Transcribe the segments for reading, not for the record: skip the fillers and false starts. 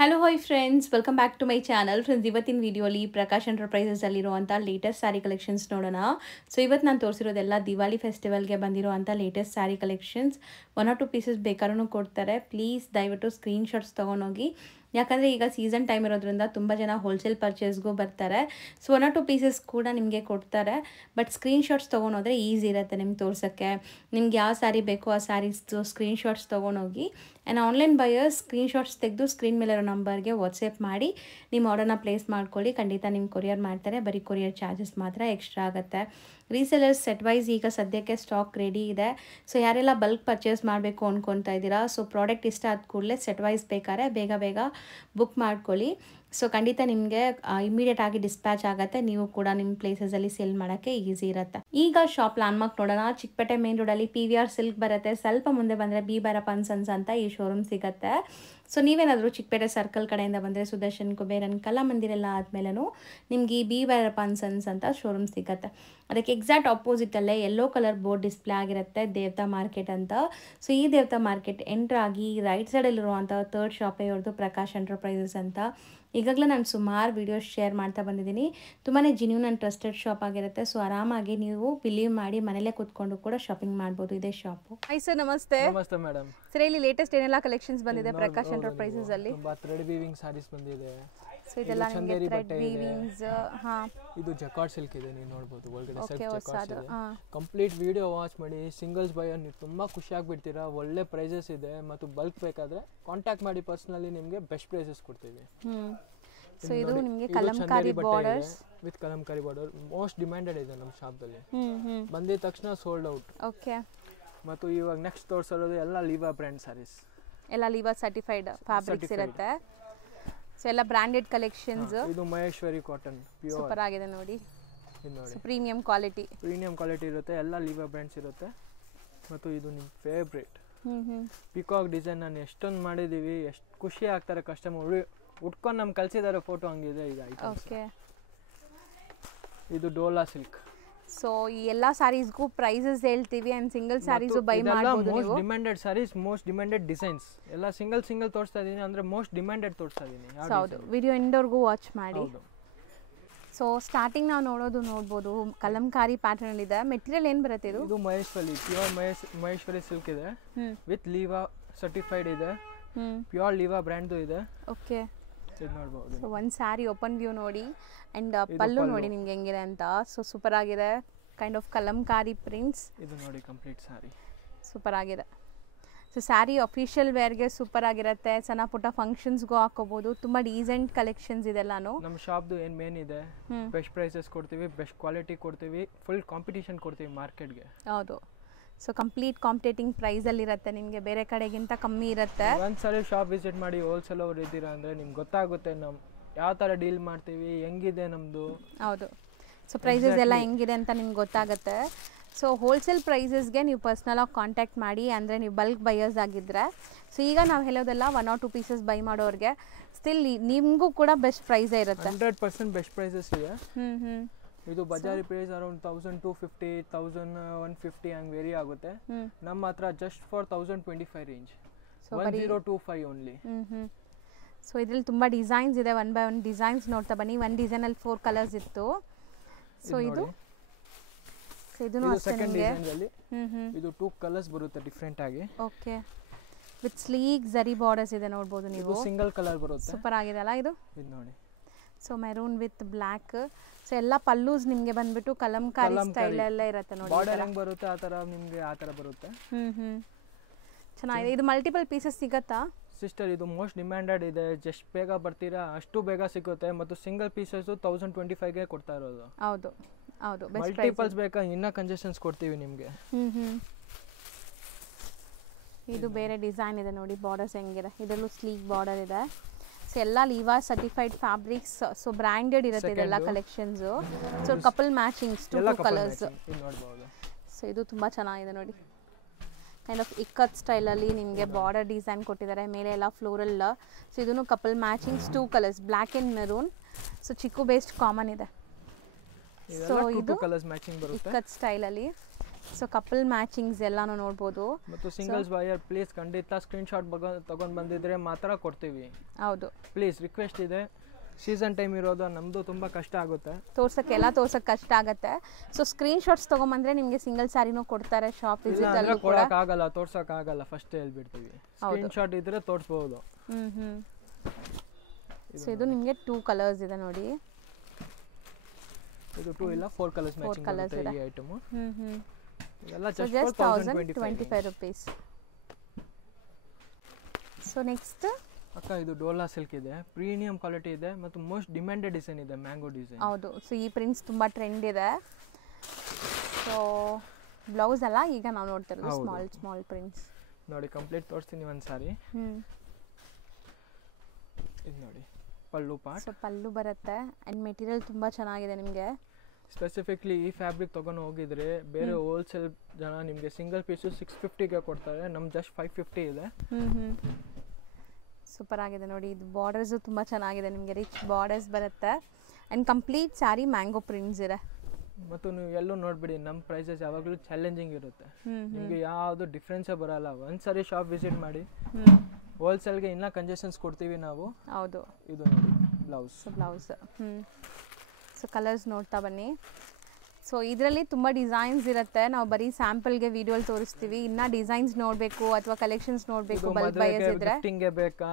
Hello hi friends, welcome back to my channel. Friends, ಇವತ್ತಿನ ವಿಡಿಯೋಲಿ ಪ್ರಕಾಶ್ ಎಂಟರ್ಪ್ರೈಸಸಲ್ಲಿರುವಂಥ ಲೇಟೆಸ್ಟ್ ಸ್ಯಾರಿ ಕಲೆಕ್ಷನ್ಸ್ ನೋಡೋಣ. ಸೊ ಇವತ್ತು ನಾನು ತೋರಿಸಿರೋದೆಲ್ಲ ದಿವಾಲಿ ಫೆಸ್ಟಿವಲ್ಗೆ ಬಂದಿರುವಂಥ latest saree collections. 1 or 2 pieces ಬೇಕಾದ್ರೂ ಕೊಡ್ತಾರೆ. ಪ್ಲೀಸ್ ದಯವಿಟ್ಟು ಸ್ಕ್ರೀನ್ಶಾಟ್ಸ್ ತೊಗೊಂಡೋಗಿ, ಯಾಕಂದರೆ ಈಗ ಸೀಸನ್ ಟೈಮ್ ಇರೋದ್ರಿಂದ ತುಂಬ ಜನ ಹೋಲ್ಸೇಲ್ ಪರ್ಚೇಸ್ಗೂ ಬರ್ತಾರೆ. ಸೊ 1 or 2 ಪೀಸಸ್ ಕೂಡ ನಿಮಗೆ ಕೊಡ್ತಾರೆ. ಬಟ್ ಸ್ಕ್ರೀನ್ಶಾಟ್ಸ್ ತೊಗೊಂಡೋದ್ರೆ ಈಸಿ ಇರುತ್ತೆ ನಿಮ್ಗೆ ತೋರ್ಸೋಕ್ಕೆ. ನಿಮ್ಗೆ ಯಾವ ಸ್ಯಾರಿ ಬೇಕೋ ಆ ಸ್ಯಾರೀಸ್ದು ಸ್ಕ್ರೀನ್ಶಾಟ್ಸ್ ತೊಗೊಂಡೋಗಿ ಆ್ಯಂಡ್ ಆನ್ಲೈನ್ ಬಯರ್ಸ್ ಸ್ಕ್ರೀನ್ಶಾಟ್ಸ್ ತೆಗೆದು ಸ್ಕ್ರೀನ್ ಮೇಲಿರೋ ನಂಬರ್ಗೆ ವಾಟ್ಸಪ್ ಮಾಡಿ ನಿಮ್ಮ ಆರ್ಡರ್ನ ಪ್ಲೇಸ್ ಮಾಡ್ಕೊಳ್ಳಿ. ಖಂಡಿತ ನಿಮ್ಮ ಕೊರಿಯರ್ ಮಾಡ್ತಾರೆ. ಬರೀ ಕೊರಿಯರ್ ಚಾರ್ಜಸ್ ಮಾತ್ರ ಎಕ್ಸ್ಟ್ರಾ ಆಗುತ್ತೆ. ರೀಸೆಲರ್ಸ್ ಸೆಟ್ ವೈಸ್ ಈಗ ಸದ್ಯಕ್ಕೆ ಸ್ಟಾಕ್ ರೆಡಿ ಇದೆ. ಸೊ ಯಾರೆಲ್ಲ ಬಲ್ಕ್ ಪರ್ಚೇಸ್ ಮಾಡಬೇಕು ಅಂದ್ಕೊತಾ ಇದ್ದೀರಾ, ಸೊ ಪ್ರಾಡಕ್ಟ್ ಇಷ್ಟ ಆದ ಕೂಡಲೇ ಸೆಟ್ ವೈಸ್ ಬೇಕಾದ್ರೆ ಬೇಗ ಬುಕ್ ಮಾಡ್ಕೊಳ್ಳಿ. ಸೊ ಖಂಡಿತ ನಿಮಗೆ ಇಮಿಡಿಯೇಟ್ ಆಗಿ ಡಿಸ್ಪ್ಯಾಚ್ ಆಗುತ್ತೆ. ನೀವು ಕೂಡ ನಿಮ್ಮ ಪ್ಲೇಸಸಲ್ಲಿ ಸೇಲ್ ಮಾಡೋಕ್ಕೆ ಈಸಿ ಇರುತ್ತೆ. ಈಗ ಶಾಪ್ ಲ್ಯಾಂಡ್ಮಾರ್ಕ್ ನೋಡೋಣ. ಚಿಕ್ಕಪೇಟೆ ಮೇನ್ ರೋಡಲ್ಲಿ PVR ಸಿಲ್ಕ್ ಬರುತ್ತೆ. ಸ್ವಲ್ಪ ಮುಂದೆ ಬಂದರೆ ಬಿ ಭೈರಪ್ಪ ಅಂಡ್ ಸನ್ಸ್ ಅಂತ ಈ ಶೋರೂಮ್ ಸಿಗುತ್ತೆ. ಸೊ ನೀವೇನಾದರೂ ಚಿಕ್ಕಪೇಟೆ ಸರ್ಕಲ್ ಕಡೆಯಿಂದ ಬಂದರೆ ಸುದರ್ಶನ್ ಕುಬೇರನ್ ಕಲಾಮಂದಿರೆಲ್ಲ ಆದಮೇಲೂ ನಿಮಗೆ ಈ ಬಿ ಭೈರಪ್ಪ ಅಂಡ್ ಸನ್ಸ್ ಅಂತ ಶೋರೂಮ್ ಸಿಗುತ್ತೆ. ಅದಕ್ಕೆ ಎಕ್ಸಾಕ್ಟ್ ಆಪೋಸಿಟಲ್ಲೇ ಯೆಲ್ಲೋ ಕಲರ್ ಬೋರ್ಡ್ ಡಿಸ್ಪ್ಲೇ ಆಗಿರುತ್ತೆ, ದೇವತಾ ಮಾರ್ಕೆಟ್ ಅಂತ. ಸೊ ಈ ದೇವತಾ ಮಾರ್ಕೆಟ್ ಎಂಟ್ರ್ ಆಗಿ ರೈಟ್ ಸೈಡಲ್ಲಿರುವಂಥ ಥರ್ಡ್ ಶಾಪೇ ಇವ್ರದ್ದು ಪ್ರಕಾಶ್ ಎಂಟರ್ಪ್ರೈಸಸ್ ಅಂತ. ಈಗಾಗಲೇ ನಾನು ಸುಮಾರು ವೀಡಿಯೋಸ್ ಶೇರ್ ಮಾಡ್ತಾ ಬಂದಿದ್ದೀನಿ. ತುಂಬಾ ಜೆನ್ಯೂನ್ ಆ್ಯಂಡ್ ಟ್ರಸ್ಟೆಡ್ ಶಾಪ್ ಆಗಿರುತ್ತೆ. ಸೊ ಆರಾಮಾಗಿ ನೀವು ಬಿಲೀವ್ ಮಾಡಿ ಮನೇಲೆ ಕೂತ್ಕೊಂಡು ಕೂಡ ಶಾಪಿಂಗ್ ಮಾಡ್ಬೋದು ಇದೇ ಶಾಪು. ಹಾಯ್ ಸರ್, ನಮಸ್ತೆ. ನಮಸ್ತೆ ಮೇಡಮ್. ಸರ್, ಇಲ್ಲಿ ಲೇಟೆಸ್ಟ್ ಏನೆಲ್ಲ ಕಲೆಕ್ಷನ್ಸ್ ಬಂದಿದೆ ಪ್ರಕಾಶ್ ಎಂಟರ್ಪ್ರೈಸಸ್ ಅಲ್ಲಿ? ತುಂಬಾ ಥ್ರೆಡ್ ವೀವಿಂಗ್ ಸಾರೀಸ್ ಬಂದಿದೆ. ಸೊ ಇದೆಲ್ಲ ನಿಮಗೆ ಥ್ರೆಡ್ ವೀವಿಂಗ್ಸ್. ಇದು ಜಕಾರ್ಡ್ ಸಿಲ್ಕ್ ಇದೆ, ನೀವು ನೋಡಬಹುದು. ಒಳಗಡೆ ಸೆಲ್ಫ್ ಜಕಾರ್ಡ್ ಇದೆ. ಕಂಪ್ಲೀಟ್ ವಿಡಿಯೋ ವಾಚ್ ಮಾಡಿ. ಸಿಂಗಲ್ಸ್ ಬೈ ನೀವು ತುಂಬಾ ಖುಷಿ ಆಗ್ಬಿಡ್ತೀರಾ. ಒಳ್ಳೆ ಪ್ರೈಸಸ್ ಇದೆ. ಮತ್ತು ಬಲ್ಕ್ ಬೇಕಾದ್ರೆ ಕಾಂಟ್ಯಾಕ್ಟ್ ಮಾಡಿ. ಪರ್ಸನಲಿ ನಿಮಗೆ ಬೆಸ್ಟ್ ಪ್ರೈಸಸ್ ಕೊಡ್ತೀವಿ. ಸೊ ಇದು ನಿಮಗೆ Kalamkari borders with Kalamkari border most demanded ಇದೆ ನಮ್ಮ ಶಾಪ್ದಲ್ಲಿ. ಬಂದಿದ ತಕ್ಷಣ ಸೋಲ್ಡ್ ಔಟ್. ಓಕೆ. ಮತ್ತು ಇವಾಗ ನೆಕ್ಸ್ಟ್ ತೋರಿಸೋದು ಎಲ್ಲ ಲೀವಾ ಬ್ರ್ಯಾಂಡ್ ಸಾರೀಸ್. ಎಲ್ಲ ಲೀವಾ ಸರ್ಟಿಫೈಡ್ ಫ್ಯಾಬ್ರಿಕ್ಸ್ ಇರುತ್ತೆ. ಸೊ ಎಲ್ಲ ಬ್ರಾಂಡೆಡ್ ಕಲೆಕ್ಷನ್ಸ್. ಇದು ಮಹೇಶ್ವರಿ ಕಾಟನ್ ಪ್ಯೂರ್ ಸೂಪರ್ ಆಗಿದೆ ನೋಡಿ. ಇದು ನೋಡಿ, ಪ್ರೀಮಿಯಂ ಕ್ವಾಲಿಟಿ ಇರುತ್ತೆ. ಎಲ್ಲ ಲೀವಾ ಬ್ರ್ಯಾಂಡ್ಸ್ ಇರುತ್ತೆ. ಮತ್ತು ಇದು ನಿಮ್ಮ ಫೇವ್ರೇಟ್ ಪಿಕಾಕ್ ಡಿಸೈನ್. ನಾನು ಎಷ್ಟೊಂದು ಮಾಡಿದ್ದೀವಿ. ಎಷ್ಟು ಖುಷಿ ಆಗ್ತಾರೆ ಕಸ್ಟಮರ್ ಉಟ್ಕೊಂಡು ನಮ್ಗೆ ಕಳ್ಸಿದ್ದಾರೆ ಫೋಟೋ. ಹಂಗಿದೆ ಇದು ಐಟಮ್ಸ್. ಓಕೆ. ಇದು ಡೋಲಾ ಸಿಲ್ಕ್. ಸೊ ಈ ಎಲ್ಲ ಸ್ಯಾರೀಸ್ಗೂ ಪ್ರೈಸಸ್ ಹೇಳ್ತೀವಿ ಅಂಡ್ ಸಿಂಗಲ್ ಸ್ಯಾರೀಸ್ ಬೈ ಮಾಡಬಹುದು. Most demanded sarees, most demanded designs ಎಲ್ಲ ಸಿಂಗಲ್ ತೋರಿಸ್ತಾ ಇದೀನಿ. ಅಂದ್ರೆ ಮೋಸ್ಟ್ ಡಿಮ್ಯಾಂಡೆಡ್ ತೋರಿಸ್ತಾ ಇದೀನಿ. ಹೌದು, ವಿಡಿಯೋ ಎಂಡ್ವರೆಗೂ ವಾಚ್ ಮಾಡಿ. ಸೊ ಸ್ಟಾರ್ಟಿಂಗ್ ನಾವು ನೋಡ್ಬೋದು ಕಲಂಕಾರಿ ಪ್ಯಾಟರ್ನ್ ಅಲ್ಲಿ ಇದೆ. ಮೆಟೀರಿಯಲ್ ಏನು ಬರುತ್ತೆ ಇದು? ಇದು ಮಹೇಶ್ವರಿ ಪ್ಯೂರ್ ಮಹೇಶ್ವರಿ ಸಿಲ್ಕ್ ಇದೆ. ವಿತ್ ಲೀವಾ ಸರ್ಟಿಫೈಡ್ ಇದೆ. ಪ್ಯೂರ್ ಲೀವಾ ಬ್ರ್ಯಾಂಡ್ ಇದೆ. ಓಕೆ. ಇದು ನೋಡಬಹುದು. ಸೊ ಒಂದು ಸ್ಯಾರಿ ಓಪನ್ ವ್ಯೂ ನೋಡಿ ಅಂಡ್ ಪಲ್ಲು ನೋಡಿ ನಿಮ್ಗೆ ಹೆಂಗಿದೆ ಅಂತ. ಸೊ ಸೂಪರ್ ಆಗಿದೆ. Kind of Kalamkari prints. ಇದು ನೋಡಿ ಕಂಪ್ಲೀಟ್ ಸ್ಯಾರಿ ಸೂಪರ್ ಆಗಿದೆ. ಸೊ ಸ್ಯಾರಿ ಅಫಿಷಿಯಲ್ ವೇರ್ಗೆ ಸೂಪರ್ ಆಗಿರುತ್ತೆ. ಸಣ್ಣ ಪುಟ್ಟ ಫಂಕ್ಷನ್ಸ್ಗೂ ಹಾಕೋಬಹುದು. ತುಂಬ ಡೀಸೆಂಟ್ ಕಲೆಕ್ಷನ್ಸ್ ಇದೆಲ್ಲಾನು. ನಮ್ಮ ಶಾಪ್ದು ಏನು ಮೇನ್ ಇದೆ, ಬೆಸ್ಟ್ ಪ್ರೈಸಸ್ ಕೊಡ್ತೀವಿ, ಬೆಸ್ಟ್ ಕ್ವಾಲಿಟಿ ಕೊಡ್ತೀವಿ, ಫುಲ್ ಕಾಂಪಿಟೇಷನ್ ಕೊಡ್ತೀವಿ ಮಾರ್ಕೆಟ್ಗೆ. ಹೌದು. ಸೊ ಕಂಪ್ಲೀಟ್ ಕಾಂಪಿಟೇಟಿಂಗ್ ಪ್ರೈಸಲ್ಲಿರುತ್ತೆ. ನಿಮಗೆ ಬೇರೆ ಕಡೆಗಿಂತ ಕಮ್ಮಿ ಇರುತ್ತೆ. ಒಂದ್ಸಲ ಶಾಪ್ ವಿಸಿಟ್ ಮಾಡಿ ಹೋಲ್ಸೇಲ್ ಅವ್ರು ಇದ್ದೀರಾ ಅಂದರೆ ನಿಮ್ಗೆ ಗೊತ್ತಾಗುತ್ತೆ ನಮ್ಮ ಯಾವ ಥರ ಡೀಲ್ ಮಾಡ್ತೀವಿ, ಹೆಂಗಿದೆ ನಮ್ಮದು. ಹೌದು. ಸೊ ಪ್ರೈಸಸ್ ಎಲ್ಲ ಹೆಂಗಿದೆ ಅಂತ ನಿಮ್ಗೆ ಗೊತ್ತಾಗುತ್ತೆ. ಸೊ ಹೋಲ್ಸೇಲ್ ಪ್ರೈಸಸ್ಗೆ ನೀವು ಪರ್ಸ್ನಲಾಗಿ ಕಾಂಟ್ಯಾಕ್ಟ್ ಮಾಡಿ, ಅಂದರೆ ನೀವು ಬಲ್ಕ್ ಬೈಯರ್ಸ್ ಆಗಿದ್ದರೆ. ಸೊ ಈಗ ನಾವು ಹೇಳೋದೆಲ್ಲ 1 or 2 ಪೀಸಸ್ ಬೈ ಮಾಡೋರಿಗೆ ಸ್ಟಿಲ್ ನಿಮಗೂ ಕೂಡ ಬೆಸ್ಟ್ ಪ್ರೈಸೇ ಇರುತ್ತೆ. 100% ಬೆಸ್ಟ್ ಪ್ರೈಸಸ್ ಇದೆ. ಇದು ಬಜಾರಿ ಪ್ರೈಸ್ ಅರೌಂಡ್ 1250, 1150 ಹಂಗೆ ವೇರಿ ಆಗುತ್ತೆ. ನಮ್ಮ ಹತ್ರ just for 1025 range, 1025 only. So ಇದ್ರಲ್ಲಿ ತುಂಬ ಡಿಸೈನ್ಸ್ ಇದೆ. 1 by 1 ಡಿಸೈನ್ಸ್ ನೋಡ್ತಾ ಬನ್ನಿ. ಒಂದು ಡಿಸೈನಲ್ಲಿ 4 ಕಲರ್ಸ್ ಇತ್ತು. ಸೊ ಇದು ಸೆಕೆಂಡ್ ಡಿಸೈನ್ ಅಲ್ಲಿ ಇದು 2 ಕಲರ್ಸ್ ಬರುತ್ತೆ ಡಿಫರೆಂಟ್ ಆಗಿ. ಓಕೆ. ವಿತ್ ಸ್ಲೀಕ್ ಜರಿ ಬಾರ್ಡರ್ಸ್ ಇದೆ ನೋಡಬಹುದು ನೀವು. ಸಿಂಗಲ್ ಕಲರ್ ಬರುತ್ತೆ. ಸೂಪರ್ ಆಗಿದೆ ಅಲ್ಲ ಇದು? ಇದು ನೋಡಿ. So maroon with black. So ಎಲ್ಲ ಪಲ್ಲೂಸ್ ನಿಮಗೆ ಬಂದ್ಬಿಟ್ಟು ಕಲಂಕಾರಿ ಸ್ಟೈಲ್ ಎಲ್ಲ ಇರುತ್ತೆ ನೋಡಿ. ಬಾರ್ಡರ್ ಹೆಂಗ್ ಬರುತ್ತೆ ಆ ತರ ನಿಮಗೆ ಆ ತರ ಬರುತ್ತೆ. ಚೆನ್ನಾಗಿದೆ. ಇದು ಮಲ್ಟಿಪಲ್ ಪೀಸಸ್ ಸಿಗತ್ತಾ ಸಿಸ್ಟರ್? ಇದು ಮೋಸ್ಟ್ ಡಿಮ್ಯಾಂಡೆಡ್ ಇದೆ. ಜಸ್ಟ್ ಬೇಗ ಬರ್ತೀರಾ ಅಷ್ಟು ಬೇಗ ಸಿಗುತ್ತೆ. ಮತ್ತು ಸಿಂಗಲ್ ಪೀಸಸ್ 1025 ಗೆ ಕೊಡ್ತಾ ಇರೋದು. ಹೌದು. ಮಲ್ಟಿಪಲ್ಸ್ ಬೇಕಾ ಇನ್ನ ಕನ್ಸೆಷನ್ಸ್ ಕೊಡ್ತೀವಿ ನಿಮಗೆ. ಇದು ಬೇರೆ ಡಿಸೈನ್ ಇದೆ ನೋಡಿ. ಬಾರ್ಡರ್ಸ್ ಹೆಂಗಿದೆ. ಇದರಲ್ಲೂ ಸ್ಲೀಕ್ ಬಾರ್ಡರ್ ಇದೆ. ಸೊ ಎಲ್ಲ Liva certified fabrics. So branded ಇರುತ್ತೆ ಇದೆಲ್ಲ collections. So couple matchings 2 colours ನೋಡಬಹುದು. ಸೊ ಇದು ತುಂಬ ಚೆನ್ನಾಗಿದೆ ನೋಡಿ. ಕೈಂಡ್ ಆಫ್ ಇಕ್ಕತ್ ಸ್ಟೈಲಲ್ಲಿ ನಿಮಗೆ ಬಾರ್ಡರ್ ಡಿಸೈನ್ ಕೊಟ್ಟಿದ್ದಾರೆ. ಮೇಲೆ ಎಲ್ಲ ಫ್ಲೋರಲ್. ಸೊ ಇದನ್ನು couple matchings 2 colours, black and maroon. So ಚಿಕ್ಕು ಬೇಸ್ಟ್ ಕಾಮನ್ ಇದೆ. ಸೊ ಇದು ಕಲರ್ಸ್ ಮ್ಯಾಚಿಂಗ್ ಬರುತ್ತೆ ಇಕ್ಕತ್ ಸ್ಟೈಲಲ್ಲಿ. ಸೊ ಕಪಲ್ ಮ್ಯಾಚಿಂಗ್ಸ್ ಎಲ್ಲಾನು ನೋಡ್ಬೋದು. ಮತ್ತು ಸಿಂಗಲ್ಸ್ ಬಾಯರ್ ಪ್ಲೀಸ್ ಖಂಡಿತ ಸ್ಕ್ರೀನ್ಶಾಟ್ ತಗೊಂಡು ಬಂದಿದ್ರೆ ಮಾತ್ರ ಕೊಡ್ತೀವಿ. ಹೌದು, ಪ್ಲೀಸ್ ರಿಕ್ವೆಸ್ಟ್ ಇದೆ. ಸೀಸನ್ ಟೈಮ್ ಇರೋದು ನಮ್ಮದು ತುಂಬ ಕಷ್ಟ ಆಗುತ್ತೆ, ತೋರ್ಸಕ್ಕೆ ಕಷ್ಟ ಆಗುತ್ತೆ. ಸೊ ಸ್ಕ್ರೀನ್ಶಾಟ್ಸ್ ತೊಗೊಂಬಂದ್ರೆ ನಿಮಗೆ ಸಿಂಗಲ್ ಸ್ಯಾರಿನೂ ಕೊಡ್ತಾರೆ. ಶಾಪ್ ವಿಸಿಟ್ ಅಲ್ಲಿ ಕೊಡೋಕ್ಕಾಗಲ್ಲ, ತೋರ್ಸೋಕ್ಕಾಗಲ್ಲ, ಫಸ್ಟ್ ಹೇಳ್ಬಿಡ್ತೀವಿ. ಸ್ಕ್ರೀನ್ಶಾಟ್ ಇದ್ರೆ ತೋರಿಸ್ಬೋದು. ಸೊ ಇದು ನಿಮಗೆ 2 ಕಲರ್ಸ್ ಇದೆ ನೋಡಿ. ಇದು 2 ಇಲ್ಲ 4 ಕಲರ್ಸ್ ಮ್ಯಾಚಿಂಗ್ ಆಗುತ್ತೆ ಈ ಐಟಮ್. ಇದೆಲ್ಲ ಜಸ್ಟ್ 1025 ರೂಪೀಸ್. ಸೊ ನೆಕ್ಸ್ಟ್ ಅಕ್ಕ ಇದು ಡೋಲಾ ಸಿಲ್ಕ್ ಇದೆ, ಪ್ರೀಮಿಯಂ ಕ್ವಾಲಿಟಿ ಇದೆ ಮತ್ತು ಮೋಸ್ಟ್ ಡಿಮ್ಯಾಂಡೆಡ್ ಡಿಸೈನ್ ಇದೆ, ಮ್ಯಾಂಗೋ ಡಿಸೈನ್. ಹೌದು, ಸೊ ಈ ಪ್ರಿಂಟ್ಸ್ ತುಂಬಾ ಟ್ರೆಂಡ್ ಇದೆ. ಸೊ ಬ್ಲೌಸ್ ಅಲ್ಲ ಈಗ ನಾವು ನೋಡ್ತಿರೋದು ಸ್ಮಾಲ್ ಪ್ರಿಂಟ್ಸ್ ನೋಡಿ. ಕಂಪ್ಲೀಟ್ ತೋರಿಸ್ತೀನಿ ಒಂದು ಸಾರಿ. ಇದು ನೋಡಿ ಪಲ್ಲು ಪಾರ್ಟ್. ಸೊ ಪಲ್ಲು ಬರುತ್ತೆ ಅಂಡ್ ಮೆಟೀರಿಯಲ್ ತುಂಬಾ ಚೆನ್ನಾಗಿದೆ ನಿಮಗೆ. ಸ್ಪೆಸಿಫಿಕ್ಲಿ ಈ ಫ್ಯಾಬ್ರಿಕ್ ತೊಗೊಂಡು ಹೋಗಿದ್ರೆ ಬೇರೆ ಹೋಲ್ಸೇಲ್ ಜನ ನಿಮಗೆ ಸಿಂಗಲ್ ಪೀಸು 650ಗೆ ಕೊಡ್ತಾರೆ, ನಮ್ಗೆ ಜಸ್ಟ್ 550 ಇದೆ. ಸೂಪರ್ ಆಗಿದೆ ನೋಡಿ. ಇದು ಬಾರ್ಡರ್ಸು ತುಂಬ ಚೆನ್ನಾಗಿದೆ, ನಿಮಗೆ ರಿಚ್ ಬಾರ್ಡರ್ಸ್ ಬರುತ್ತೆ and complete sari mango prints ಇದೆ. ಮತ್ತು ನೀವು ಎಲ್ಲೂ ನೋಡ್ಬಿಡಿ, ನಮ್ಮ ಪ್ರೈಸಸ್ ಯಾವಾಗಲೂ ಚಾಲೆಂಜಿಂಗ್ ಇರುತ್ತೆ, ನಿಮಗೆ ಯಾವುದು ಡಿಫ್ರೆನ್ಸೇ ಬರಲ್ಲ. ಒಂದ್ಸರಿ ಶಾಪ್ ವಿಸಿಟ್ ಮಾಡಿ, ಹೋಲ್ಸೇಲ್ಗೆ ಇನ್ನೂ ಕನ್ಸೆಷನ್ಸ್ ಕೊಡ್ತೀವಿ ನಾವು. ಹೌದು, ಇದು ನೋಡಿ ಬ್ಲೌಸ್. ಸೊ ಕಲರ್ಸ್ ನೋಡ್ತಾ ಬನ್ನಿ. ಸೊ ಇದರಲ್ಲಿ ತುಂಬ ಡಿಸೈನ್ಸ್ ಇರುತ್ತೆ, ನಾವು ಬರೀ ಸ್ಯಾಂಪಲ್ಗೆ ವಿಡಿಯೋಲಿ ತೋರಿಸ್ತೀವಿ. ಇನ್ನು ಡಿಸೈನ್ಸ್ ನೋಡಬೇಕು ಅಥವಾ ಕಲೆಕ್ಷನ್ಸ್ ನೋಡಬೇಕು, ಬಲ್ಕ್ ಬೈಯರ್ಸ್ ಇದ್ರೆ ಗಿಫ್ಟಿಂಗ್ಗೆ ಬೇಕಾ,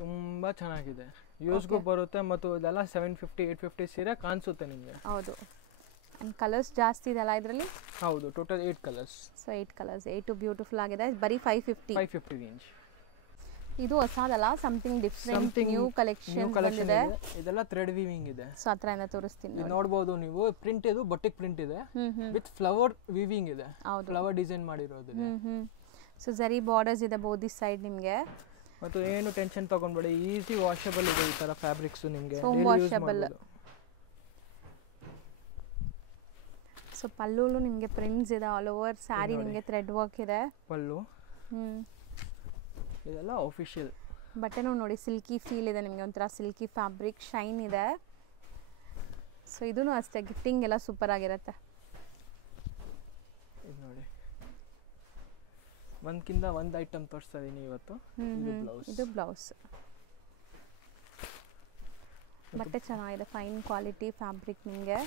ತುಂಬ ಚೆನ್ನಾಗಿದೆ, ಯೂಸ್ಗೂ ಬರುತ್ತೆ. ಮತ್ತು ಇದೆಲ್ಲ 750 850 ಸೀರೆ ಕಾಣಿಸುತ್ತೆ ನಿಮಗೆ. ಹೌದು, ಆ್ಯಂಡ್ ಕಲರ್ಸ್ ಜಾಸ್ತಿ ಇದೆಲ್ಲ ಇದರಲ್ಲಿ. ಹೌದು, total 8 colours. So 8 colours, 8 beautiful ಆಗಿದೆ. ಬರೀ 550 ರೇಂಜ್. ಇದು ಹೊಸದಲ್ಲ, ಸಮಥಿಂಗ್ ಡಿಫ್ರೆಂಟ್ ನ್ಯೂ ಕಲೆಕ್ಷನ್ ಬಂದಿದೆ. ಇದೆಲ್ಲ ಥ್ರೆಡ್ ವೀವಿಂಗ್ ಇದೆ. ಸೊ ಹತ್ರದಿಂದ ತೋರಿಸ್ತೀನಿ, ನೋಡಬಹುದು ನೀವು. ಪ್ರಿಂಟ್ ಇದು ಬಟಿಕ್ ಪ್ರಿಂಟ್ ಇದೆ ವಿತ್ ಫ್ಲವರ್ ವೀವಿಂಗ್ ಇದೆ, ಫ್ಲವರ್ ಡಿಸೈನ್ ಮಾಡಿರೋದು. ಸೊ ಜರಿ ಬಾರ್ಡರ್ಸ್ ಇದೆ ಬೋತ್ ದಿಸ್ ಸೈಡ್ ನಿಮಗೆ. ಮತ್ತು ಏನು ಟೆನ್ಷನ್ ತಗೊಂಡ್ಬೇಡಿ, ಈಸಿ ವಾಷಬಲ್ ಇದೆ ಈ ತರ ಫ್ಯಾಬ್ರಿಕ್ಸ್ ನಿಮಗೆ. Home washable. ಸೊ ಪಲ್ಲುಲು ನಿಮಗೆ ಪ್ರಿಂಟ್ಸ್ ಇದೆ, ಆಲ್ ಓವರ್ ಸ್ಯಾರಿ ನಿಮಗೆ ಥ್ರೆಡ್ ವರ್ಕ್ ಇದೆ ಪಲ್ಲು. ಇದೆಲ್ಲ ಆಫಿಷಿಯಲ್ ಬಟ್ಟೆನೂ ನೋಡಿ, ಸಿಲ್ಕಿ ಫೀಲ್ ಇದೆ ನಿಮಗೆ, ಒಂಥರ ಸಿಲ್ಕಿ ಫ್ಯಾಬ್ರಿಕ್, ಶೈನ್ ಇದೆ. ಸೊ ಇದೂ ಅಷ್ಟೇ, ಗಿಫ್ಟಿಂಗ್ ಎಲ್ಲ ಸೂಪರ್ ಆಗಿರುತ್ತೆ. ಇದು ನೋಡಿ, ಒಂದಕ್ಕಿಂತ ಒಂದು ಐಟಮ್ ತೋರಿಸ್ತಾ ಇದೀನಿ ಇವತ್ತು. ಇದು ಬ್ಲೌಸ್. ಬಟ್ಟೆ ಚೆನ್ನಾಗಿದೆ, ಫೈನ್ ಕ್ವಾಲಿಟಿ ಫ್ಯಾಬ್ರಿಕ್ ನಿಮಗೆ.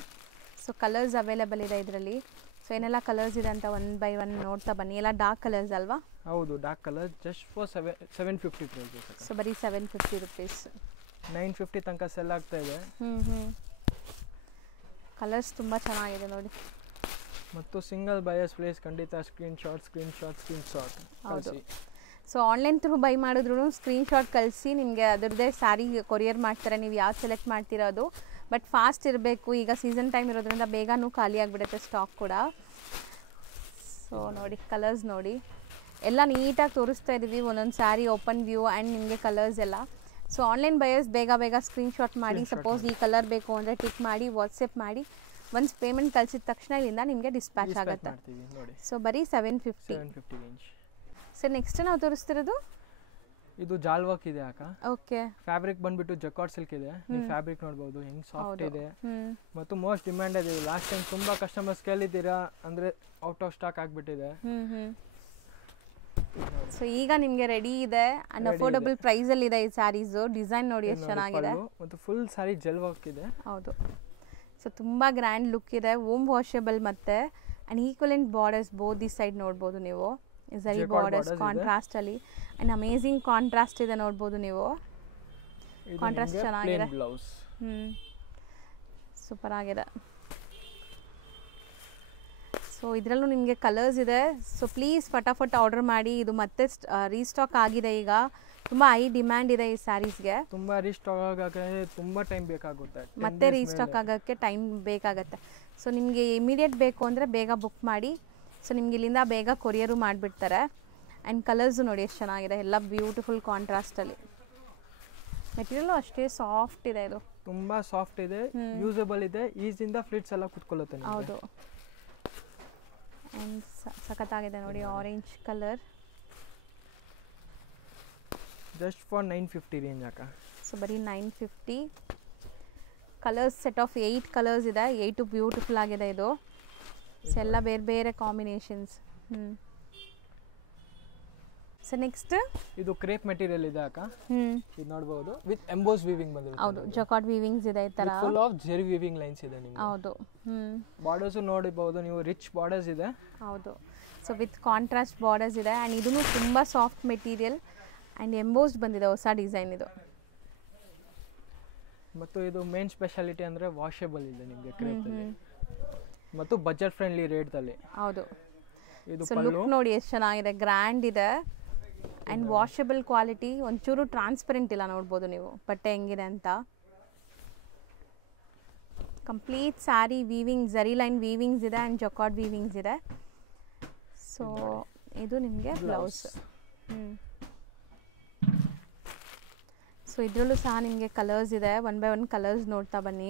ಸೊ ಕಲರ್ಸ್ ಅವೈಲೇಬಲ್ ಇದೆ ಇದರಲ್ಲಿ. ಸೊ ಏನೆಲ್ಲ ಕಲರ್ಸ್ ಇದೆ ಅಂತ 1 by 1 ನೋಡ್ತಾ ಬನ್ನಿ. ಎಲ್ಲ ಡಾರ್ಕ್ ಕಲರ್ಸ್ ಅಲ್ವಾ? ಹೌದು, dark colour. Just for 750 price. So ಬರೀ 750 ರೂಪೀಸ್. 950 ತನಕ ಸೆಲ್ ಆಗ್ತಾ ಇದೆ. ಕಲರ್ಸ್ ತುಂಬ ಚೆನ್ನಾಗಿದೆ ನೋಡಿ. ಮತ್ತು ಸಿಂಗಲ್ ಬಯರ್ಸ್ ಪ್ಲೇಸ್ ಖಂಡಿತ ಸ್ಕ್ರೀನ್ಶಾಟ್. ಹೌದು, ಸೊ ಆನ್ಲೈನ್ ಥ್ರೂ ಬೈ ಮಾಡಿದ್ರು ಸ್ಕ್ರೀನ್ಶಾಟ್ ಕಳಿಸಿ, ನಿಮಗೆ ಅದರದ್ದೇ ಸ್ಯಾರಿ ಕೊರಿಯರ್ ಮಾಡ್ತಾರೆ. ನೀವು ಯಾವ್ದು ಸೆಲೆಕ್ಟ್ ಮಾಡ್ತಿರೋದು, ಬಟ್ ಫಾಸ್ಟ್ ಇರಬೇಕು. ಈಗ ಸೀಸನ್ ಟೈಮ್ ಇರೋದ್ರಿಂದ ಬೇಗನೂ ಖಾಲಿ ಆಗಿಬಿಡುತ್ತೆ ಸ್ಟಾಕ್ ಕೂಡ. ಸೊ ನೋಡಿ ಕಲರ್ಸ್ ನೋಡಿ, ಎಲ್ಲ ನೀಟಾಗಿ ತೋರಿಸ್ತಾ ಇದ್ದೀವಿ, ಒಂದೊಂದು ಸ್ಯಾರಿ ಓಪನ್ ವ್ಯೂ ಆ್ಯಂಡ್ ನಿಮಗೆ ಕಲರ್ಸ್ ಎಲ್ಲ. ಸೊ ಆನ್ಲೈನ್ ಬಯರ್ಸ್ ಬೇಗ ಸ್ಕ್ರೀನ್ಶಾಟ್ ಮಾಡಿ, ಸಪೋಸ್ ಈ ಕಲರ್ ಬೇಕು ಅಂದರೆ ಟಿಕ್ ಮಾಡಿ ವಾಟ್ಸಪ್ ಮಾಡಿ. ಒನ್ಸ್ ಪೇಮೆಂಟ್ ಕಳಿಸಿದ ತಕ್ಷಣ ಇಲ್ಲಿಂದ ನಿಮಗೆ ಡಿಸ್ಪ್ಯಾಚ್ ಆಗುತ್ತೆ. ಸೊ ಬರೀ 750 ರೇಂಜ್. ಸೊ ನೆಕ್ಸ್ಟ್ ನಾವು ತೋರಿಸ್ತಿರೋದು ಇದು ಜಾಲ್ ವರ್ಕ್ ಇದೆ ಅಕ್ಕ. ಓಕೆ, ಫ್ಯಾಬ್ರಿಕ್ ಬಂದ್ಬಿಟ್ಟು ಜಕಾರ್ಡ್ ಸಿಲ್ಕ್ ಇದೆ. ನೀವು ಫ್ಯಾಬ್ರಿಕ್ ನೋಡಬಹುದು ಹೆಂಗ್ ಸಾಫ್ಟ್ ಇದೆ ಮತ್ತು ಮೋಸ್ಟ್ ಡಿಮ್ಯಾಂಡೆಡ್ ಇದೆ. ಲಾಸ್ಟ್ ಟೈಮ್ ತುಂಬಾ ಕಸ್ಟಮರ್ಸ್ ಕೇಳಿದ್ದೀರಾ, ಅಂದ್ರೆ ಔಟ್ ಆಫ್ ಸ್ಟಾಕ್ ಆಗ್ಬಿಟ್ಟಿದೆ. ಸೊ ಈಗ ನಿಮಗೆ ರೆಡಿ ಇದೆ ಅಂಡ್ ಅಫೋರ್ಡಬಲ್ ಪ್ರೈಸ್ ಅಲ್ಲಿ ಇದೆ ಈ ಸ್ಯಾರೀಸ್. ಡಿಸೈನ್ ನೋಡಿ ಎಷ್ಟು ಚೆನ್ನಾಗಿದೆ, ಮತ್ತು ಫುಲ್ ಸ್ಯಾರಿ ಜೆಲ್ ವರ್ಕ್ ಇದೆ. ಹೌದು, ಸೊ ತುಂಬಾ ಗ್ರ್ಯಾಂಡ್ ಲುಕ್ ಇದೆ, ಹೋಮ್ ವಾಷಬಲ್ ಮತ್ತೆ and equivalent borders both the side ನೋಡ್ಬೋದು ನೀವು. ಝರಿ ಬಾರ್ಡರ್ಸ್ ಕಾಂಟ್ರಾಸ್ಟ್ ಅಲ್ಲಿ ಅಂಡ್ ಅಮೇಜಿಂಗ್ ಕಾಂಟ್ರಾಸ್ಟ್ ಇದೆ ನೋಡ್ಬೋದು ನೀವು. ಕಾಂಟ್ರಾಸ್ಟ್ ಚೆನ್ನಾಗಿದೆ, ಸೂಪರ್ ಆಗಿದೆ. ಸೊ ಇದರಲ್ಲೂ ನಿಮಗೆ ಕಲರ್ಸ್ ಇದೆ. ಸೊ ಪ್ಲೀಸ್ ಫಟಾಫಟ್ ಆರ್ಡರ್ ಮಾಡಿ, ಇದು ಮತ್ತೆ ರೀಸ್ಟಾಕ್ ಆಗಿದೆ. ಈಗ ತುಂಬ ಹೈ ಡಿಮ್ಯಾಂಡ್ ಇದೆ ಈ ಸ್ಯಾರೀಸ್ಗೆ. ತುಂಬ ರೀಸ್ಟಾಕ್ ಆಗೋಕ್ಕೆ ತುಂಬ ಟೈಮ್ ಬೇಕಾಗುತ್ತೆ, ಮತ್ತೆ ರೀಸ್ಟಾಕ್ ಆಗೋಕ್ಕೆ ಟೈಮ್ ಬೇಕಾಗುತ್ತೆ. ಸೊ ನಿಮಗೆ ಇಮಿಡಿಯೇಟ್ ಬೇಕು ಅಂದರೆ ಬೇಗ ಬುಕ್ ಮಾಡಿ. ಸೊ ನಿಮ್ಗೆ ಇಲ್ಲಿಂದ ಬೇಗ ಕೊರಿಯರು ಮಾಡಿಬಿಡ್ತಾರೆ. ಆ್ಯಂಡ್ ಕಲರ್ಸು ನೋಡಿ ಎಷ್ಟು ಚೆನ್ನಾಗಿದೆ, ಎಲ್ಲ ಬ್ಯೂಟಿಫುಲ್ ಕಾಂಟ್ರಾಸ್ಟಲ್ಲಿ. ಮೆಟೀರಿಯಲ್ಲು ಅಷ್ಟೇ ಸಾಫ್ಟ್ ಇದೆ, ಇದು ತುಂಬ ಸಾಫ್ಟ್ ಇದೆ, ಯೂಸಬಲ್ ಇದೆ, ಈಸಿಂದ ಫ್ಲಿಟ್ಸ್ ಎಲ್ಲ ಕುತ್ಕೊಳ್ಳುತ್ತೆ. ಹೌದು, ಆ್ಯಂಡ್ ಸಖತ್ತಾಗಿದೆ ನೋಡಿ, orange colour. Just for 950 range ಅಕ್ಕ. ಸೊ ಬರೀ 950. ಕಲರ್ಸ್ ಸೆಟ್ ಆಫ್ 8 ಕಲರ್ಸ್ ಇದೆ, 8 ಬ್ಯೂಟಿಫುಲ್ ಆಗಿದೆ ಇದು. ಸೊ ಎಲ್ಲ ಬೇರೆ ಬೇರೆ ಕಾಂಬಿನೇಷನ್ಸ್. ಸೊ ನೆಕ್ಸ್ಟ್ ಇದು ಕ್ರೇಪ್ ಮೆಟೀರಿಯಲ್ ಇದೆ ಅಕ್ಕ. ಇದು ನೋಡಬಹುದು ವಿತ್ ಎಂಬೋಸ್ ವೀವಿಂಗ್ ಬಂದಿದೆ. ಹೌದು, ಜಕಾರ್ಡ್ ವೀವಿಂಗ್ಸ್ ಇದೆ ಈ ತರ. Full of Jerry weaving lines ಇದೆ ನಿಮಗೆ. ಹೌದು. ಬಾರ್ಡರ್ಸ್ ನೋಡಬಹುದು ನೀವು, ರಿಚ್ ಬಾರ್ಡರ್ಸ್ ಇದೆ. ಹೌದು. ಸೊ ವಿತ್ ಕಾಂಟ್ರಾಸ್ಟ್ ಬಾರ್ಡರ್ಸ್ ಇದೆ ಆ್ಯಂಡ್ ಇದೂ ತುಂಬ ಸಾಫ್ಟ್ ಮೆಟೀರಿಯಲ್ ಆ್ಯಂಡ್ ಎಂಬೋಸ್ಡ್ ಬಂದಿದೆ, ಹೊಸ ಡಿಸೈನ್ ಇದು. ಮತ್ತು ಇದು ಮೇನ್ ಸ್ಪೆಷಾಲಿಟಿ ಅಂದರೆ ವಾಷೇಬಲ್ ಇದೆ ನಿಮಗೆ ಕ್ರೇಪಲ್ಲಿ ಮತ್ತು ಬಜೆಟ್ ಫ್ರೆಂಡ್ಲಿ ರೇಟ್ದಲ್ಲಿ. ಹೌದು. ಇದು ಸೊ ಲುಕ್ ನೋಡಿ ಎಷ್ಟು ಚೆನ್ನಾಗಿದೆ, ಗ್ರ್ಯಾಂಡ್ ಇದೆ ಆ್ಯಂಡ್ ವಾಷೇಬಲ್ ಕ್ವಾಲಿಟಿ. ಒಂಚೂರು ಟ್ರಾನ್ಸ್ಪರೆಂಟ್ ಇಲ್ಲ, ನೋಡ್ಬೋದು ನೀವು ಬಟ್ಟೆ ಹೆಂಗಿದೆ ಅಂತ. ಕಂಪ್ಲೀಟ್ ಸ್ಯಾರಿ ವೀವಿಂಗ್, ಝರಿ ಲೈನ್ ವೀವಿಂಗ್ಸ್ ಇದೆ ಆ್ಯಂಡ್ ಜಕಾರ್ಡ್ ವೀವಿಂಗ್ಸ್ ಇದೆ. ಸೊ ಇದು ನಿಮಗೆ ಬ್ಲೌಸ್. ಸೊ ಇದರಲ್ಲೂ ಸಹ ನಿಮಗೆ ಕಲರ್ಸ್ ಇದೆ, 1 by 1 ಕಲರ್ಸ್ ನೋಡ್ತಾ ಬನ್ನಿ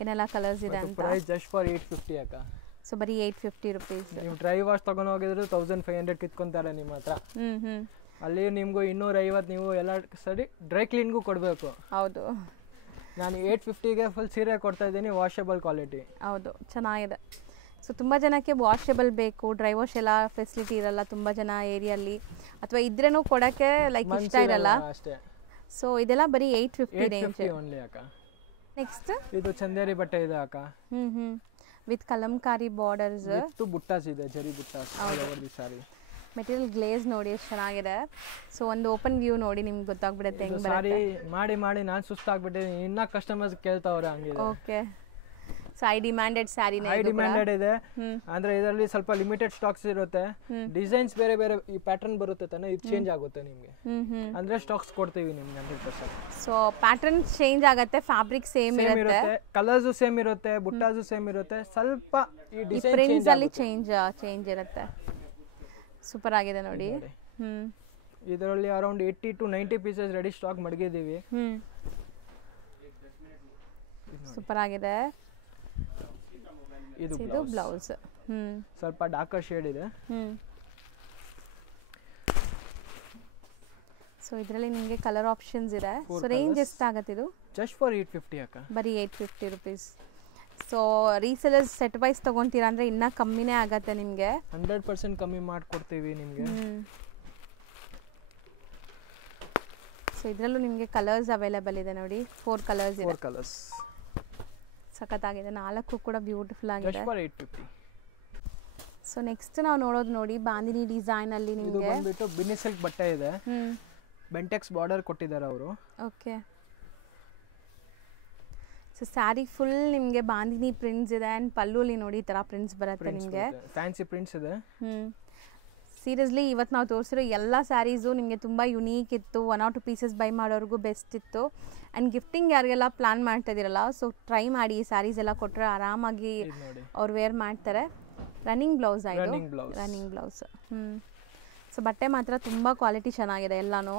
ಏನೆಲ್ಲ ಕಲರ್ಸ್ ಇದೆ ಅಂತ. ಪ್ರೈಸ್ ಜಸ್ಟ್ ಫಾರ್ 850 ಅಕ್ಕ. ಸೊ ಬರೀ 850 ರುಪೀಸ್. ನೀವು ಡ್ರೈ ವಾಶ್ ತಗೊಂಡು ಹೋಗಿದ್ರೆ 1500 ಕಿತ್ಕೊಂತಾರೆ ನಿಮ್ಮ ಹತ್ರ. ಅಲ್ಲಿ ನಿಮಗೂ 250 ನೀವು ಎಲ್ಲ ಸರಿ ಡ್ರೈ ಕ್ಲೀನ್ಗೂ ಕೊಡಬೇಕು. ಹೌದು. ನಾನು 850ಗೆ ಫುಲ್ ಸೀರೆ ಕೊಡ್ತಾ ಇದ್ದೀನಿ, ವಾಷೇಬಲ್ ಕ್ವಾಲಿಟಿ. ಹೌದು, ಚೆನ್ನಾಗಿದೆ. ಸೊ ತುಂಬ ಜನಕ್ಕೆ ವಾಷೇಬಲ್ ಬೇಕು, ಡ್ರೈ ವಾಶ್ ಎಲ್ಲ ಫೆಸಿಲಿಟಿ ಇರಲ್ಲ ತುಂಬ ಜನ ಏರಿಯಲ್ಲಿ, ಅಥವಾ ಇದ್ರೇನು ಕೊಡೋಕ್ಕೆ ಲೈಕ್ ಇಷ್ಟ ಇರಲ್ಲ ಅಷ್ಟೇ. ಸೊ ಇದೆಲ್ಲ ಬರೀ 850 ರೇಂಜ್ ಓನ್ಲಿ ಅಕ್ಕ. ನೆಕ್ಸ್ಟ್ ಇದು ಚಂದೇರಿ ಬಟ್ಟೆ ಇದೆ ಅಕ್ಕ. ವಿತ್ ಕಲಂಕಾರಿ ಬಾರ್ಡರ್ಸ್ ವಿತ್ ಬುಟ್ಟಾಸ್ ಇದೆ, ಜರಿ ಬುಟ್ಟಾಸ್ over the sari. Material glaze ನೋಡಿ ಎಷ್ಟು ಚೆನ್ನಾಗಿದೆ. ಸೊ ಒಂದು ಓಪನ್ ವ್ಯೂ ನೋಡಿ ನಿಮ್ಗೆ ಗೊತ್ತಾಗ್ಬಿಡುತ್ತೆ ಹೆಂಗ್ ಸಾರಿ ಮಾಡಿ ಮಾಡಿ ನಾನು ಸುಸ್ತಾಗ್ಬಿಟ್ಟಿದ್ದೀನಿ, ಇನ್ನ ಕಸ್ಟಮರ್ಸ್ ಕೇಳ್ತಾವ್ರೆ ಹಂಗಿದೆ. ಓಕೆ. ಸೊ ಐ ಡಿಮ್ಯಾಂಡೆಡ್ ಸ್ಯಾರಿನೇ, ಐ ಡಿಮ್ಯಾಂಡೆಡ್ ಇದೆ. ಅಂದ್ರೆ ಇದರಲ್ಲಿ ಸ್ವಲ್ಪ ಲಿಮಿಟೆಡ್ ಸ್ಟಾಕ್ಸ್ ಇರುತ್ತೆ, ಡಿಸೈನ್ಸ್ ಬೇರೆ ಬೇರೆ ಈ ಪ್ಯಾಟರ್ನ್ ಬರುತ್ತೆ ತಾನೆ, ಇದು ಚೇಂಜ್ ಆಗುತ್ತೆ ನಿಮಗೆ. ಅಂದ್ರೆ ಸ್ಟಾಕ್ಸ್ ಕೊಡ್ತೀವಿ ನಿಮ್ಗೆ 100%. ಸೊ ಪ್ಯಾಟರ್ನ್ ಚೇಂಜ್ ಆಗುತ್ತೆ, ಫ್ಯಾಬ್ರಿಕ್ ಸೇಮ್ ಇರುತ್ತೆ, ಕಲರ್ಸ್ ಸೇಮ್ ಇರುತ್ತೆ, ಬುಟ್ಟಾಸ್ ಸೇಮ್ ಇರುತ್ತೆ, ಸ್ವಲ್ಪ ಈ ಡಿಸೈನ್ ಪ್ರಿಂಟ್ಸ್ ಅಲ್ಲಿ ಚೇಂಜ್ ಇರುತ್ತೆ. ಸೂಪರ್ ಆಗಿದೆ ನೋಡಿ. ಇದರಲ್ಲಿ around 80 to 90 pieces ready stock ಮಡಗಿದ್ದೀವಿ. ಸೂಪರ್ ಆಗಿದೆ. ಇದು ಬ್ಲೌಸ್ ಸ್ವಲ್ಪ ಡಾರ್ಕರ್ ಶೇಡ್ ಇದೆ. ಸೊ ಇದರಲ್ಲಿ ನಿಮಗೆ ಕಲರ್ ಆಪ್ಷನ್ಸ್ ಇದೆ. ಸೊ ರೇಂಜ್ ಎಷ್ಟಾಗುತ್ತೆ ಇದು? ಜಸ್ಟ್ ಫಾರ್ 850 ಅಕ್ಕ. ಬರೀ 850 rupees. So resellers set wise ತಗೊಂತೀರಾ ಅಂದರೆ ಇನ್ನೂ ಕಮ್ಮಿನೇ ಆಗುತ್ತೆ ನಿಮಗೆ. 100% ಕಮ್ಮಿ ಮಾಡಿಕೊಡ್ತೀವಿ ನಿಮಗೆ. ಸೊ ಇದರಲ್ಲೂ ನಿಮಗೆ ಕಲರ್ಸ್ ಅವೈಲೇಬಲ್ ಇದೆ ನೋಡಿ, 4 ಕಲರ್ಸ್ ಇದೆ. 4 ಕಲರ್ಸ್ ಸಖತ್ತಾಗಿದೆ, 4 ಕೂಡ ಬ್ಯೂಟಿಫುಲ್ ಆಗಿದೆ. Just for 850. ಸೊ ನೆಕ್ಸ್ಟ್ ನಾವು ನೋಡೋದು ನೋಡಿ ಬಾಂದಿನಿ ಡಿಸೈನ್ ಅಲ್ಲಿ ನಿಮಗೆ ಇದು ಬಂದ್ಬಿಟ್ಟು ಬಿನಿ ಸಿಲ್ಕ್ ಬಟ್ಟೆ ಇದೆ. ಬೆಂಟೆಕ್ಸ್ ಬಾರ್ಡರ್ ಕೊಟ್ಟಿದ್ದಾರೆ ಅವರು. ಓಕೆ. ಸೊ ಸ್ಯಾರಿ ಫುಲ್ ನಿಮಗೆ ಬಾಂದಿನಿ ಪ್ರಿಂಟ್ಸ್ ಇದೆ ಆ್ಯಂಡ್ ಪಲ್ಲುಲಿ ನೋಡಿ ಈ ಥರ ಪ್ರಿಂಟ್ಸ್ ಬರುತ್ತೆ ನಿಮಗೆ, ಫ್ಯಾನ್ಸಿ ಪ್ರಿಂಟ್ಸ್ ಇದೆ. ಸೀರಿಯಸ್ಲಿ ಇವತ್ತು ನಾವು ತೋರಿಸಿರೋ ಎಲ್ಲ ಸ್ಯಾರೀಸು ನಿಮಗೆ ತುಂಬ ಯುನೀಕ್ ಇತ್ತು, 1 or 2 ಪೀಸಸ್ ಬೈ ಮಾಡೋರಿಗೂ ಬೆಸ್ಟ್ ಇತ್ತು. ಆ್ಯಂಡ್ ಗಿಫ್ಟಿಂಗ್ ಯಾರಿಗೆಲ್ಲ ಪ್ಲಾನ್ ಮಾಡ್ತಾ ಇದ್ದೀರಲ್ಲ, ಸೊ ಟ್ರೈ ಮಾಡಿ, ಈ ಸ್ಯಾರೀಸ್ ಎಲ್ಲ ಕೊಟ್ಟರೆ ಆರಾಮಾಗಿ ಅವ್ರು ವೇರ್ ಮಾಡ್ತಾರೆ. ರನ್ನಿಂಗ್ ಬ್ಲೌಸ್ ಆಯಿತು, ರನ್ನಿಂಗ್ ಬ್ಲೌಸ್. ಸೊ ಬಟ್ಟೆ ಮಾತ್ರ ತುಂಬ ಕ್ವಾಲಿಟಿ ಚೆನ್ನಾಗಿದೆ, ಎಲ್ಲನೂ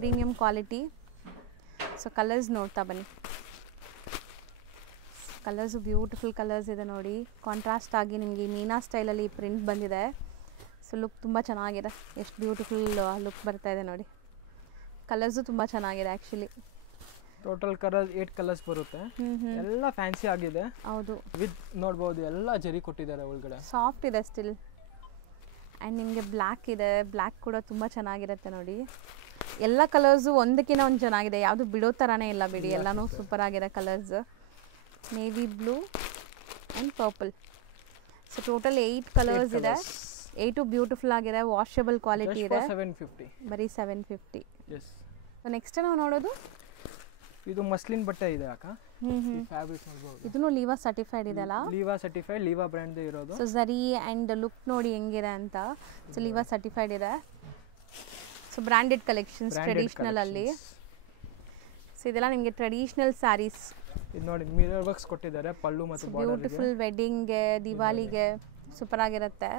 ಪ್ರೀಮಿಯಂ ಕ್ವಾಲಿಟಿ. ಸೊ ಕಲರ್ಸ್ ನೋಡ್ತಾ ಬನ್ನಿ, ಕಲರ್ಸು ಬ್ಯೂಟಿಫುಲ್ ಕಲರ್ಸ್ ಇದೆ ನೋಡಿ. ಕಾಂಟ್ರಾಸ್ಟ್ ಆಗಿ ನಿಮಗೆ ಮೀನಾ ಸ್ಟೈಲಲ್ಲಿ ಪ್ರಿಂಟ್ ಬಂದಿದೆ. ಸೊ ಲುಕ್ ತುಂಬ ಚೆನ್ನಾಗಿದೆ, ಎಷ್ಟು ಬ್ಯೂಟಿಫುಲ್ ಲುಕ್ ಬರ್ತಾ ಇದೆ ನೋಡಿ. ಕಲರ್ಸು ತುಂಬ ಚೆನ್ನಾಗಿದೆ ಆ್ಯಕ್ಚುಲಿ. ಟೋಟಲ್ ಕಲರ್ 8 ಕಲರ್ಸ್ ಬರುತ್ತೆ, ಎಲ್ಲ ಫ್ಯಾನ್ಸಿ ಆಗಿದೆ. ಹೌದು, ವಿತ್ ನೋಡ್ಬೋದು ಎಲ್ಲ ಜರಿ ಕೊಟ್ಟಿದ್ದಾರೆ ಒಳಗಡೆ, ಸಾಫ್ಟ್ ಇದೆ ಸ್ಟಿಲ್. ಆ್ಯಂಡ್ ನಿಮಗೆ ಬ್ಲ್ಯಾಕ್ ಇದೆ, ಬ್ಲ್ಯಾಕ್ ಕೂಡ ತುಂಬ ಚೆನ್ನಾಗಿರುತ್ತೆ ನೋಡಿ. ಎಲ್ಲ ಕಲರ್ಸು ಒಂದಕ್ಕಿಂತ ಒಂದು ಚೆನ್ನಾಗಿದೆ, ಯಾವುದು ಬಿಡೋ ಥರನೇ ಇಲ್ಲ ಬಿಡಿ, ಎಲ್ಲನೂ ಸೂಪರ್ ಆಗಿದೆ colours. Navy blue and purple. So total 8 colours ಇದೆ, 8 ಬ್ಯೂಟಿಫುಲ್ ಆಗಿದೆ, ವಾಷಬಲ್ ಕ್ವಾಲಿಟಿ ಇದೆ. 750 ಬರೀ 750. ಸೊ ನೆಕ್ಸ್ಟ್ ನಾವು ನೋಡೋದು ಇದು ಮಸ್ಲಿನ್ ಬಟ್ಟೆ ಇದೆ ಅಕ್ಕ. ಫ್ಯಾಬ್ರಿಕ್ ನೋಡಬಹುದು, ಇದನ್ನು ಲೀವಾ ಸರ್ಟಿಫೈಡ್ ಇದೆ ಅಲ್ಲ? ಲೀವಾ ಸರ್ಟಿಫೈಡ್, ಲೀವಾ ಬ್ರ್ಯಾಂಡ್ ಇರೋದು. ಸೊ ಝರಿ ಆ್ಯಂಡ್ ಲುಕ್ ನೋಡಿ ಹೆಂಗಿದೆ ಅಂತ. ಸೊ ಲೀವಾ ಸರ್ಟಿಫೈಡ್ ಇದೆ. ಸೊ ಬ್ರ್ಯಾಂಡೆಡ್ ಕಲೆಕ್ಷನ್ಸ್ ಟ್ರೆಡಿಷನಲ್ ಅಲ್ಲಿ. ಸೊ ಇದೆಲ್ಲ ನಿಮಗೆ ಟ್ರೆಡಿಷನಲ್ ಸ್ಯಾರೀಸ್. ಇದು ನೋಡಿ ಮಿರರ್ ವರ್ಕ್ಸ್ ಕೊಟ್ಟಿದ್ದಾರೆ, ಪಲ್ಲು ಮತ್ತು ಬಾರ್ಡರ್ ಇದೆ. ಬ್ಯೂಟಿಫುಲ್ ವೆಡ್ಡಿಂಗ್ಗೆ, ದಿವಾಲಿಗೆ ಸೂಪರ್ ಆಗಿರುತ್ತೆ.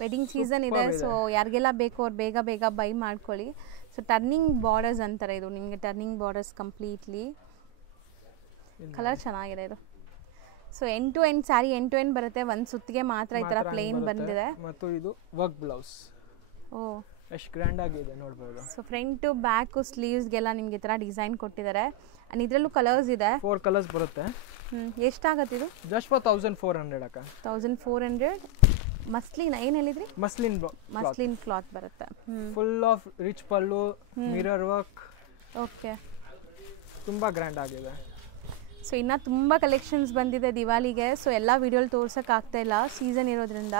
ವೆಡ್ಡಿಂಗ್ ಸೀಸನ್ ಇದೆ, ಸೊ ಯಾರಿಗೆಲ್ಲ ಬೇಕೋ ಅವ್ರು ಬೇಗ ಬೇಗ ಬೈ ಮಾಡ್ಕೊಳ್ಳಿ. ಸೊ ಟರ್ನಿಂಗ್ ಬಾರ್ಡರ್ಸ್ ಅಂತಾರೆ, ಇದು ನಿಮಗೆ ಟರ್ನಿಂಗ್ ಬಾರ್ಡರ್ಸ್ ಕಂಪ್ಲೀಟ್ಲಿ. ಕಲರ್ ಚೆನ್ನಾಗಿದೆ ಇದು. So end to end saree end to end ಬರುತ್ತೆ, ಒಂದು ಸುತ್ತಿಗೆ ಮಾತ್ರ ಈ ಥರ ಪ್ಲೇನ್ ಬಂದಿದೆ. ಮತ್ತು ಇದು ವರ್ಕ್ ಬ್ಲೌಸ್. ಓ ಎಷ್ಟು ಗ್ರ್ಯಾಂಡ್ ಆಗಿದೆ ನೋಡ್ಬೋದು. ಸೊ ಫ್ರಂಟು ಬ್ಯಾಕು ಸ್ಲೀವ್ಸ್ಗೆಲ್ಲ ನಿಮಗೆ ಈ ಥರ ಡಿಸೈನ್ ಕೊಟ್ಟಿದ್ದಾರೆ. ಆ್ಯಂಡ್ ಇದರಲ್ಲೂ ಕಲರ್ಸ್ ಇದೆ. 4 ಕಲರ್ಸ್ ಬರುತ್ತೆ. ಎಷ್ಟಾಗತ್ತೆ ಇದು? ಜಸ್ಟ್ ಫಾರ್ 1400 ಅಕ್ಕ. 1400. ಮಸ್ಲಿನ್ ಏನು ಹೇಳಿದ್ರಿ? ಮಸ್ಲಿನ್ ಕ್ಲಾತ್ ಬರುತ್ತೆ. Full of rich pallu, mirror work. Okay, ತುಂಬ ಗ್ರ್ಯಾಂಡ್ ಆಗಿದೆ. ಸೊ ಇನ್ನು ತುಂಬ ಕಲೆಕ್ಷನ್ಸ್ ಬಂದಿದೆ ದಿವಾಲಿಗೆ. ಸೊ ಎಲ್ಲ ವಿಡಿಯೋಲಿ ತೋರ್ಸೋಕ್ಕಾಗ್ತಾ ಇಲ್ಲ ಸೀಸನ್ ಇರೋದ್ರಿಂದ.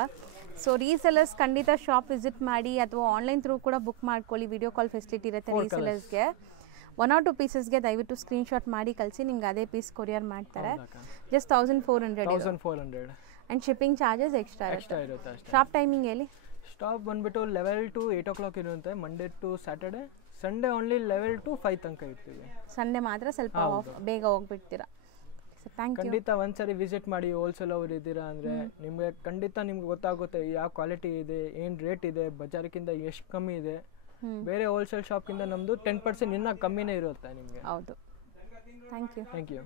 ಸೊ ರೀಸೆಲರ್ಸ್ ಖಂಡಿತ ಶಾಪ್ ವಿಸಿಟ್ ಮಾಡಿ ಅಥವಾ ಆನ್ಲೈನ್ ಥ್ರೂ ಕೂಡ ಬುಕ್ ಮಾಡ್ಕೊಳ್ಳಿ. ವಿಡಿಯೋ ಕಾಲ್ ಫೆಸಿಲಿಟಿ ಇರುತ್ತೆ ರೀಸೆಲರ್ಸ್ಗೆ. 1 or 2 ಪೀಸಸ್ಗೆ ದಯವಿಟ್ಟು ಸ್ಕ್ರೀನ್ಶಾಟ್ ಮಾಡಿ ಕಳಿಸಿ, ನಿಮ್ಗೆ ಅದೇ ಪೀಸ್ ಕೊರಿಯರ್ ಮಾಡ್ತಾರೆ. Just 1400. And shipping charges extra ಇರುತ್ತೆ. ಶಾಪ್ ಟೈಮಿಂಗ್ ಹೇಳಿ. ಸ್ಟಾಪ್ ಬಂದುಬಿಟ್ಟು 11 to 8 o'clock ಇರುತ್ತೆ, Monday to Saturday. Sunday only 11 to 5 ತನಕ ಇರ್ತೀವಿ. ಸಂಡೇ ಮಾತ್ರ ಸ್ವಲ್ಪ ಬೇಗ ಹೋಗ್ಬಿಡ್ತೀರಾ. ಖಂಡಿತ ಒಂದ್ಸರಿ ವಿಸಿಟ್ ಮಾಡಿ. ಹೋಲ್ಸೇಲ್ ಅವ್ರು ಇದ್ದೀರಾ ಅಂದರೆ ನಿಮಗೆ ಖಂಡಿತ ನಿಮ್ಗೆ ಗೊತ್ತಾಗುತ್ತೆ ಯಾವ ಕ್ವಾಲಿಟಿ ಇದೆ, ಏನು ರೇಟ್ ಇದೆ, ಬಜಾರ್ಕ್ಕಿಂತ ಎಷ್ಟು ಕಮ್ಮಿ ಇದೆ. ಬೇರೆ ಹೋಲ್ಸೇಲ್ ಶಾಪ್ಗಿಂತ ನಮ್ಮದು 10% ಇನ್ನೂ ಕಮ್ಮಿನೇ ಇರುತ್ತೆ ನಿಮಗೆ. ಹೌದು. Thank you.